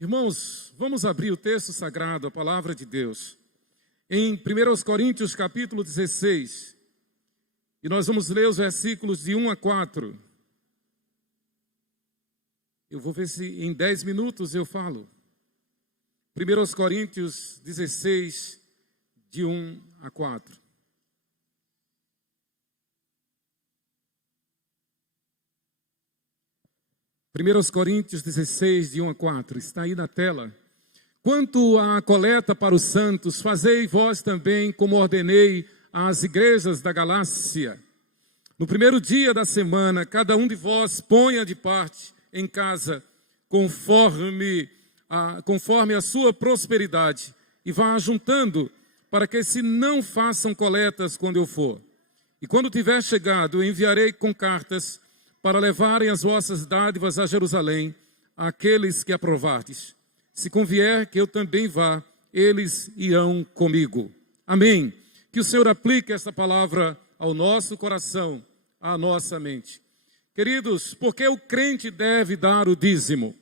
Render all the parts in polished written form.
Irmãos, vamos abrir o texto sagrado, a palavra de Deus, em 1 Coríntios capítulo 16, e nós vamos ler os versículos de 1 a 4. Eu vou ver se em 10 minutos eu falo. 1 Coríntios 16, de 1 a 4. Primeiros Coríntios 16, de 1 a 4, está aí na tela. Quanto à coleta para os santos, fazei vós também como ordenei às igrejas da Galácia. No primeiro dia da semana, cada um de vós ponha de parte em casa, conforme a sua prosperidade, e vá ajuntando, para que se não façam coletas quando eu for. E quando tiver chegado, enviarei com cartas, para levarem as vossas dádivas a Jerusalém, àqueles que aprovardes. Se convier que eu também vá, eles irão comigo. Amém. Que o Senhor aplique esta palavra ao nosso coração, à nossa mente. Queridos, por que o crente deve dar o dízimo?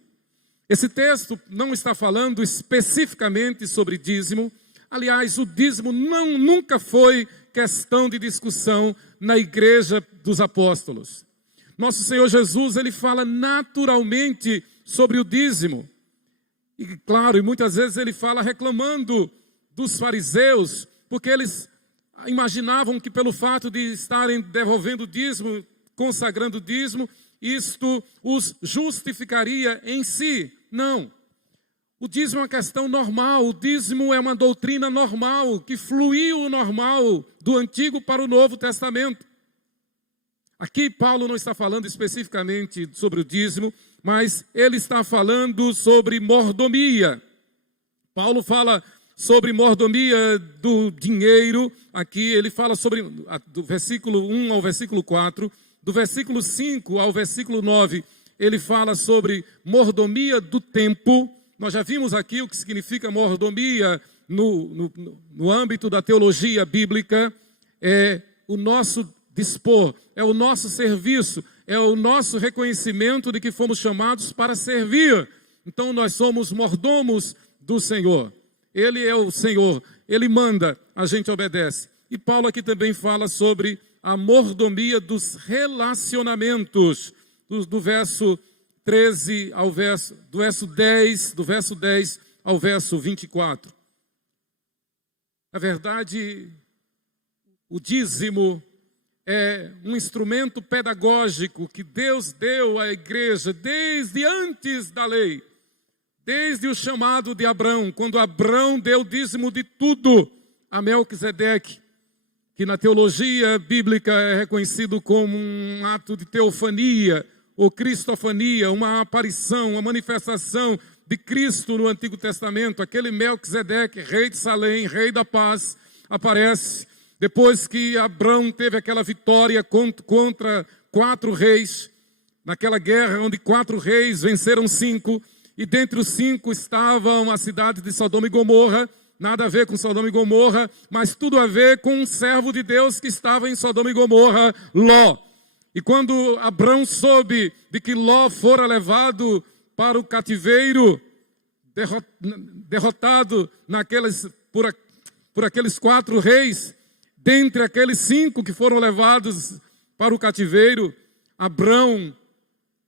Esse texto não está falando especificamente sobre dízimo. Aliás, o dízimo nunca foi questão de discussão na igreja dos apóstolos. Nosso Senhor Jesus, ele fala naturalmente sobre o dízimo. E claro, e muitas vezes ele fala reclamando dos fariseus, porque eles imaginavam que pelo fato de estarem devolvendo o dízimo, consagrando o dízimo, isto os justificaria em si. Não. O dízimo é uma questão normal, o dízimo é uma doutrina normal, que fluiu normal do Antigo para o Novo Testamento. Aqui Paulo não está falando especificamente sobre o dízimo, mas ele está falando sobre mordomia. Paulo fala sobre mordomia do dinheiro, aqui ele fala sobre, do versículo 1 ao versículo 4, do versículo 5 ao versículo 9, ele fala sobre mordomia do tempo. Nós já vimos aqui o que significa mordomia no âmbito da teologia bíblica, é o nosso dispor, é o nosso serviço, é o nosso reconhecimento de que fomos chamados para servir. Então nós somos mordomos do Senhor. Ele é o Senhor, Ele manda, a gente obedece. E Paulo aqui também fala sobre a mordomia dos relacionamentos, do verso 13 ao do verso 10 ao verso 24. Na verdade, o dízimo é um instrumento pedagógico que Deus deu à igreja desde antes da lei, desde o chamado de Abrão, quando Abrão deu dízimo de tudo a Melquisedeque, que na teologia bíblica é reconhecido como um ato de teofania ou cristofania, uma aparição, uma manifestação de Cristo no Antigo Testamento. Aquele Melquisedeque, rei de Salém, rei da paz, aparece depois que Abrão teve aquela vitória contra 4 reis, naquela guerra onde 4 reis venceram 5, e dentre os 5 estavam a cidade de Sodoma e Gomorra. Nada a ver com Sodoma e Gomorra, mas tudo a ver com um servo de Deus que estava em Sodoma e Gomorra, Ló. E quando Abrão soube de que Ló fora levado para o cativeiro, derrotado por aqueles 4 reis, dentre aqueles 5 que foram levados para o cativeiro, Abrão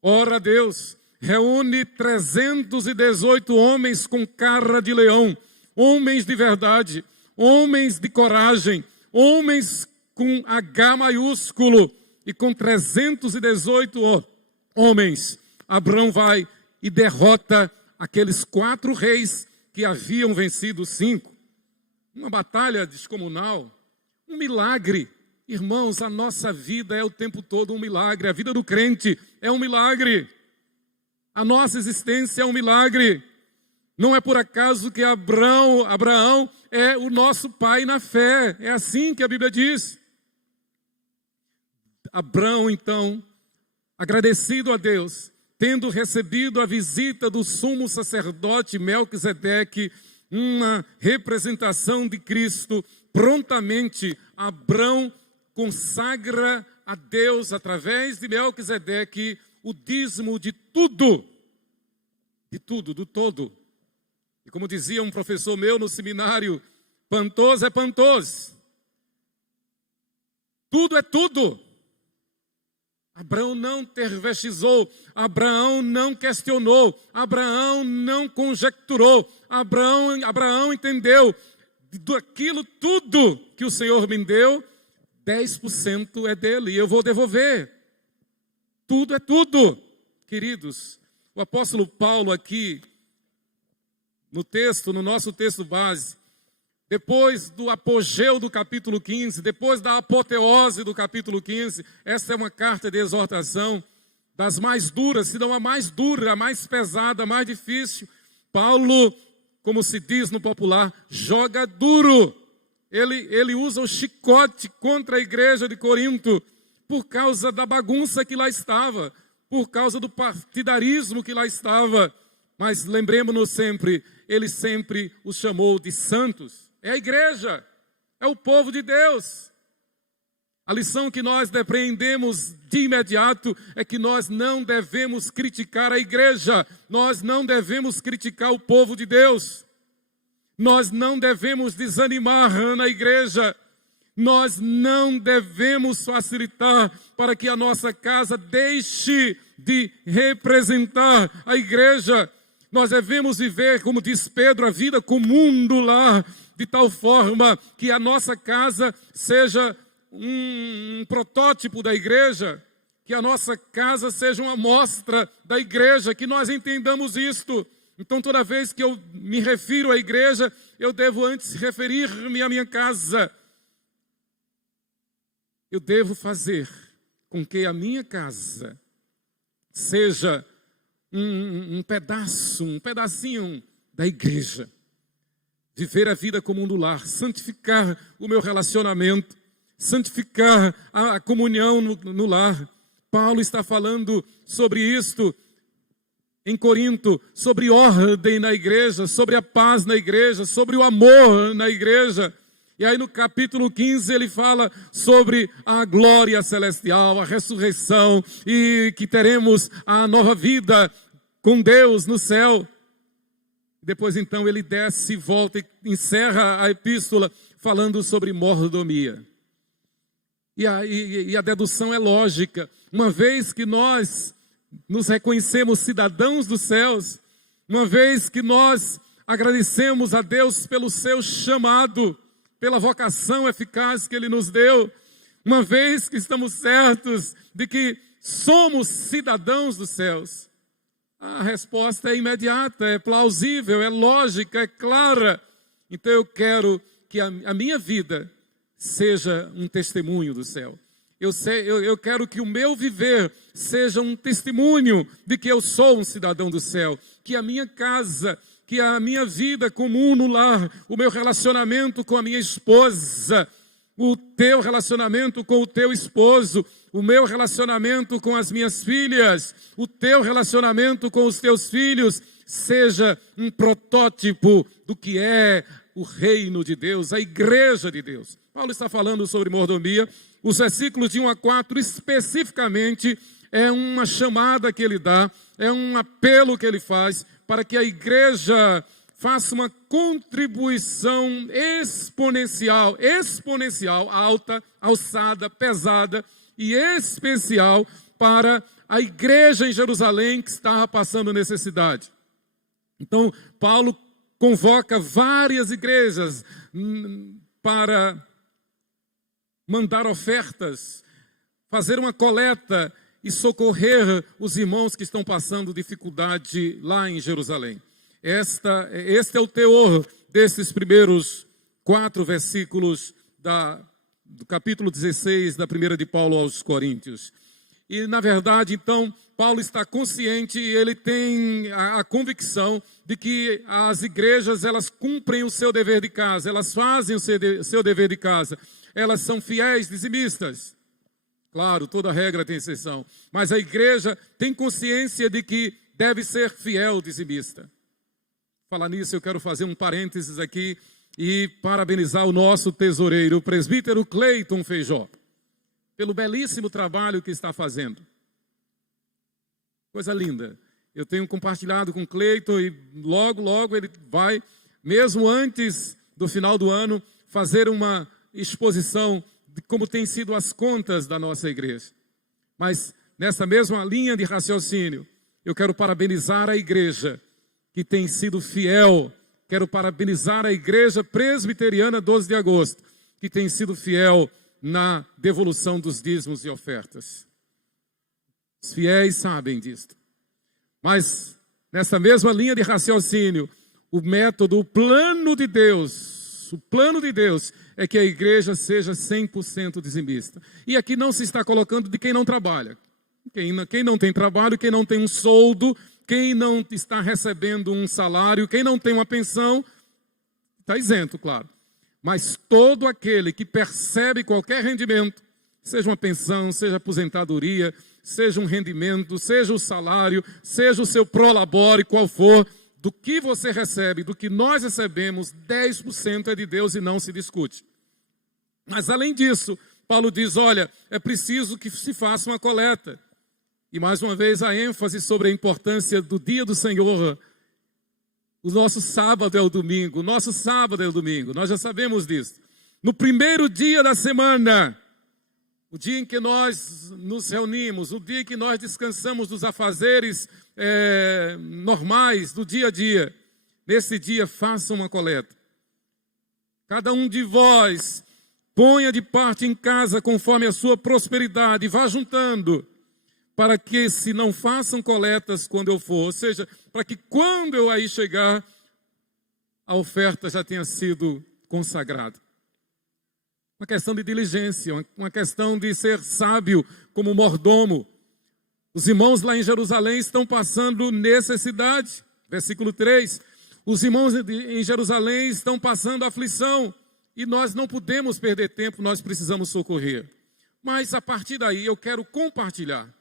ora a Deus, reúne 318 homens com cara de leão, homens de verdade, homens de coragem, homens com H maiúsculo, e com 318 homens, Abrão vai e derrota aqueles 4 reis que haviam vencido 5. Uma batalha descomunal, um milagre. Irmãos, a nossa vida é o tempo todo um milagre, a vida do crente é um milagre, a nossa existência é um milagre. Não é por acaso que Abraão é o nosso pai na fé, é assim que a Bíblia diz. Abrão, então, agradecido a Deus, tendo recebido a visita do sumo sacerdote Melquisedeque, uma representação de Cristo, prontamente Abrão consagra a Deus, através de Melquisedeque, o dízimo de tudo. de tudo, do todo. E como dizia um professor meu no seminário, pantoso é pantoso. Tudo é tudo. Abraão não tervestizou, Abraão não questionou, Abraão não conjecturou, Abraão entendeu daquilo tudo que o Senhor me deu, 10% é dele e eu vou devolver. Tudo é tudo. Queridos, o apóstolo Paulo aqui, no nosso texto base, depois do apogeu do capítulo 15, depois da apoteose do capítulo 15, essa é uma carta de exortação das mais duras, se não a mais dura, a mais pesada, a mais difícil. Paulo, como se diz no popular, joga duro. Ele usa o chicote contra a igreja de Corinto por causa da bagunça que lá estava, por causa do partidarismo que lá estava. Mas lembremos-nos sempre, ele sempre os chamou de santos. É a igreja, é o povo de Deus. A lição que nós depreendemos de imediato é que nós não devemos criticar a igreja, nós não devemos criticar o povo de Deus, nós não devemos desanimar na igreja, nós não devemos facilitar para que a nossa casa deixe de representar a igreja. Nós devemos viver, como diz Pedro, a vida comum do lar, de tal forma que a nossa casa seja um protótipo da igreja, que a nossa casa seja uma amostra da igreja, que nós entendamos isto. Então, toda vez que eu me refiro à igreja, eu devo antes referir-me à minha casa. Eu devo fazer com que a minha casa seja um pedacinho da igreja. Viver a vida comum do lar, santificar o meu relacionamento, santificar a comunhão no lar. Paulo está falando sobre isto em Corinto, sobre ordem na igreja, sobre a paz na igreja, sobre o amor na igreja. E aí no capítulo 15 ele fala sobre a glória celestial, a ressurreição e que teremos a nova vida com Deus no céu. Depois então ele desce e volta e encerra a epístola falando sobre mordomia. E a dedução é lógica. Uma vez que nós nos reconhecemos cidadãos dos céus, uma vez que nós agradecemos a Deus pelo seu chamado, pela vocação eficaz que Ele nos deu, uma vez que estamos certos de que somos cidadãos dos céus, a resposta é imediata, é plausível, é lógica, é clara. Então eu quero que a minha vida seja um testemunho do céu. Eu quero que o meu viver seja um testemunho de que eu sou um cidadão do céu. Que a minha casa, que a minha vida comum no lar, o meu relacionamento com a minha esposa, o teu relacionamento com o teu esposo, o meu relacionamento com as minhas filhas, o teu relacionamento com os teus filhos, seja um protótipo do que é o reino de Deus, a igreja de Deus. Paulo está falando sobre mordomia. Os versículos de 1 a 4 especificamente é uma chamada que ele dá, é um apelo que ele faz para que a igreja faça uma contribuição exponencial, alta, alçada, pesada e especial para a igreja em Jerusalém que estava passando necessidade. Então, Paulo convoca várias igrejas para mandar ofertas, fazer uma coleta e socorrer os irmãos que estão passando dificuldade lá em Jerusalém. Este é o teor desses primeiros 4 versículos do capítulo 16 da primeira de Paulo aos Coríntios. E, na verdade, então, Paulo está consciente e ele tem a convicção de que as igrejas, elas cumprem o seu dever de casa, elas fazem o seu dever de casa, elas são fiéis dizimistas. Claro, toda regra tem exceção, mas a igreja tem consciência de que deve ser fiel dizimista. Falar nisso, eu quero fazer um parênteses aqui e parabenizar o nosso tesoureiro, o presbítero Cleiton Feijó, pelo belíssimo trabalho que está fazendo. Coisa linda. Eu tenho compartilhado com o Cleiton e logo ele vai, mesmo antes do final do ano, fazer uma exposição de como têm sido as contas da nossa igreja. Mas nessa mesma linha de raciocínio, eu quero parabenizar a igreja que tem sido fiel. Quero parabenizar a igreja presbiteriana 12 de agosto, que tem sido fiel na devolução dos dízimos e ofertas. Os fiéis sabem disso. Mas nessa mesma linha de raciocínio, o método, o plano de Deus é que a igreja seja 100% dizimista. E aqui não se está colocando de quem não trabalha. Quem não tem trabalho, quem não tem um soldo, quem não está recebendo um salário, quem não tem uma pensão, está isento, claro. Mas todo aquele que percebe qualquer rendimento, seja uma pensão, seja aposentadoria, seja um rendimento, seja o salário, seja o seu prolabore, qual for, do que você recebe, do que nós recebemos, 10% é de Deus e não se discute. Mas além disso, Paulo diz, olha, é preciso que se faça uma coleta. E mais uma vez a ênfase sobre a importância do dia do Senhor. O nosso sábado é o domingo, nós já sabemos disso. No primeiro dia da semana, o dia em que nós nos reunimos, o dia em que nós descansamos dos afazeres normais do dia a dia, nesse dia faça uma coleta. Cada um de vós ponha de parte em casa conforme a sua prosperidade e vá juntando, para que se não façam coletas quando eu for, ou seja, para que quando eu aí chegar, a oferta já tenha sido consagrada. Uma questão de diligência, uma questão de ser sábio como mordomo. Os irmãos lá em Jerusalém estão passando necessidade. Versículo 3. Os irmãos em Jerusalém estão passando aflição. E nós não podemos perder tempo, nós precisamos socorrer. Mas a partir daí eu quero compartilhar.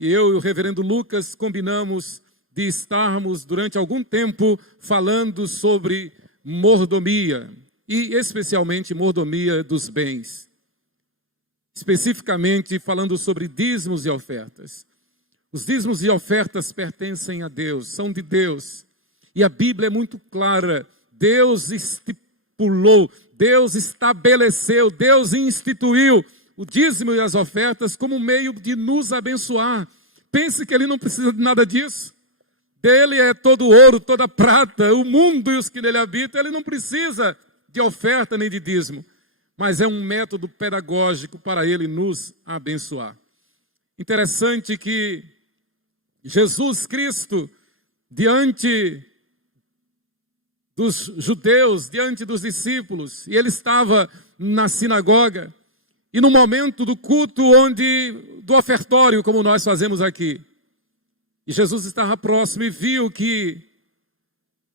E eu e o reverendo Lucas combinamos de estarmos durante algum tempo falando sobre mordomia. E especialmente mordomia dos bens. Especificamente falando sobre dízimos e ofertas. Os dízimos e ofertas pertencem a Deus, são de Deus. E a Bíblia é muito clara. Deus estipulou, Deus estabeleceu, Deus instituiu o dízimo e as ofertas como meio de nos abençoar. Pense que Ele não precisa de nada disso. Dele é todo ouro, toda prata, o mundo e os que nele habitam. Ele não precisa de oferta nem de dízimo, mas é um método pedagógico para Ele nos abençoar. Interessante que Jesus Cristo, diante dos judeus, diante dos discípulos, e Ele estava na sinagoga, e no momento do culto do ofertório, como nós fazemos aqui, e Jesus estava próximo e viu que,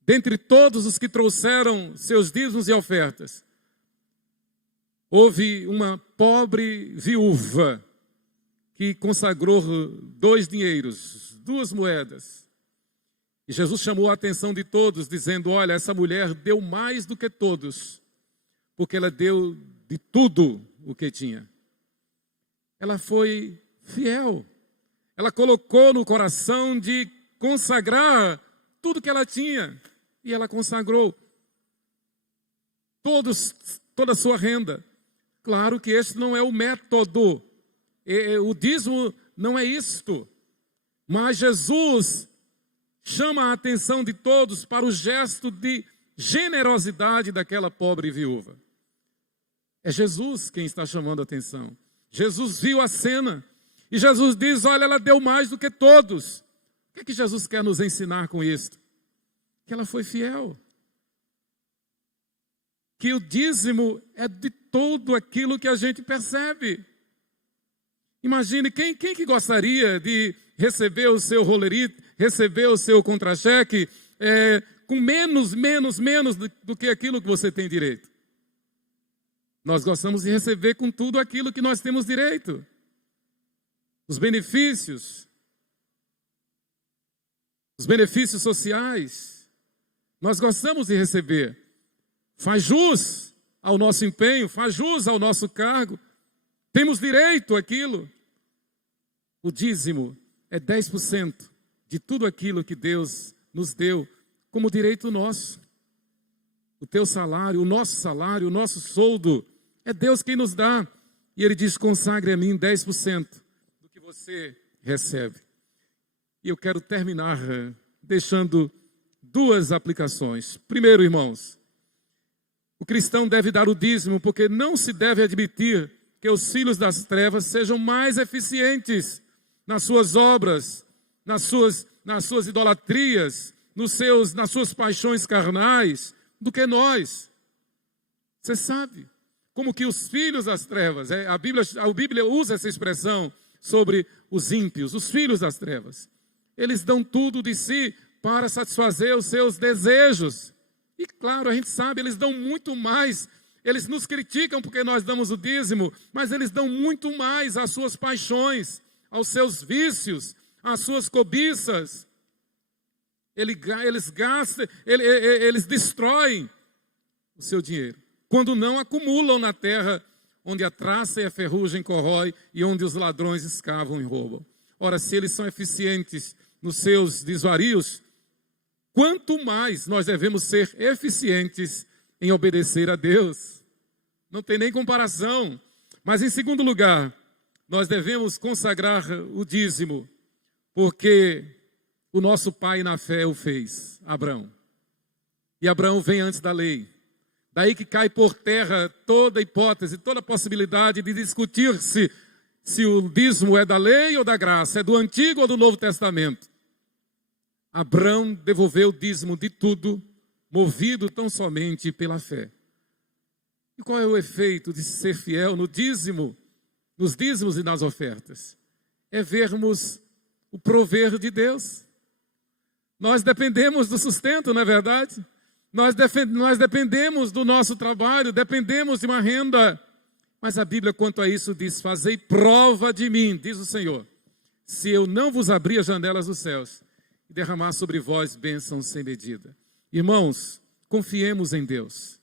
dentre todos os que trouxeram seus dízimos e ofertas, houve uma pobre viúva que consagrou 2 dinheiros, 2 moedas. E Jesus chamou a atenção de todos, dizendo, olha, essa mulher deu mais do que todos, porque ela deu de tudo o que tinha. Ela foi fiel. Ela colocou no coração de consagrar tudo que ela tinha. E ela consagrou toda a sua renda. Claro que este não é o método. O dízimo não é isto. Mas Jesus chama a atenção de todos para o gesto de generosidade daquela pobre viúva. É Jesus quem está chamando a atenção. Jesus viu a cena. E Jesus diz, olha, ela deu mais do que todos. O que é que Jesus quer nos ensinar com isto? Que ela foi fiel. Que o dízimo é de tudo aquilo que a gente percebe. Imagine, quem que gostaria de receber o seu rolerite, receber o seu contra-cheque com menos do que aquilo que você tem direito? Nós gostamos de receber com tudo aquilo que nós temos direito. Os benefícios sociais, nós gostamos de receber. Faz jus ao nosso empenho, faz jus ao nosso cargo. Temos direito àquilo. O dízimo é 10% de tudo aquilo que Deus nos deu como direito nosso. O teu salário, o nosso soldo, é Deus quem nos dá. E Ele diz, consagre a mim 10% do que você recebe. E eu quero terminar deixando duas aplicações. Primeiro, irmãos, o cristão deve dar o dízimo, porque não se deve admitir que os filhos das trevas sejam mais eficientes nas suas obras, nas suas idolatrias, nas suas paixões carnais, do que nós. Você sabe como que os filhos das trevas, a Bíblia usa essa expressão sobre os ímpios, os filhos das trevas. Eles dão tudo de si para satisfazer os seus desejos. E claro, a gente sabe, eles dão muito mais. Eles nos criticam porque nós damos o dízimo, mas eles dão muito mais às suas paixões, aos seus vícios, às suas cobiças. Eles gastam, eles destroem o seu dinheiro, quando não acumulam na terra, onde a traça e a ferrugem corrói e onde os ladrões escavam e roubam. Ora, se eles são eficientes nos seus desvarios, quanto mais nós devemos ser eficientes em obedecer a Deus. Não tem nem comparação. Mas em segundo lugar, nós devemos consagrar o dízimo, porque o nosso pai na fé o fez, Abraão. E Abraão vem antes da lei. Daí que cai por terra toda hipótese, toda possibilidade de discutir-se se o dízimo é da lei ou da graça, é do Antigo ou do Novo Testamento. Abraão devolveu o dízimo de tudo, movido tão somente pela fé. E qual é o efeito de ser fiel no dízimo, nos dízimos e nas ofertas? É vermos o prover de Deus. Nós dependemos do sustento, não é verdade? Nós dependemos do nosso trabalho, dependemos de uma renda. Mas a Bíblia, quanto a isso, diz, fazei prova de mim, diz o Senhor, se eu não vos abrir as janelas dos céus e derramar sobre vós bênçãos sem medida. Irmãos, confiemos em Deus.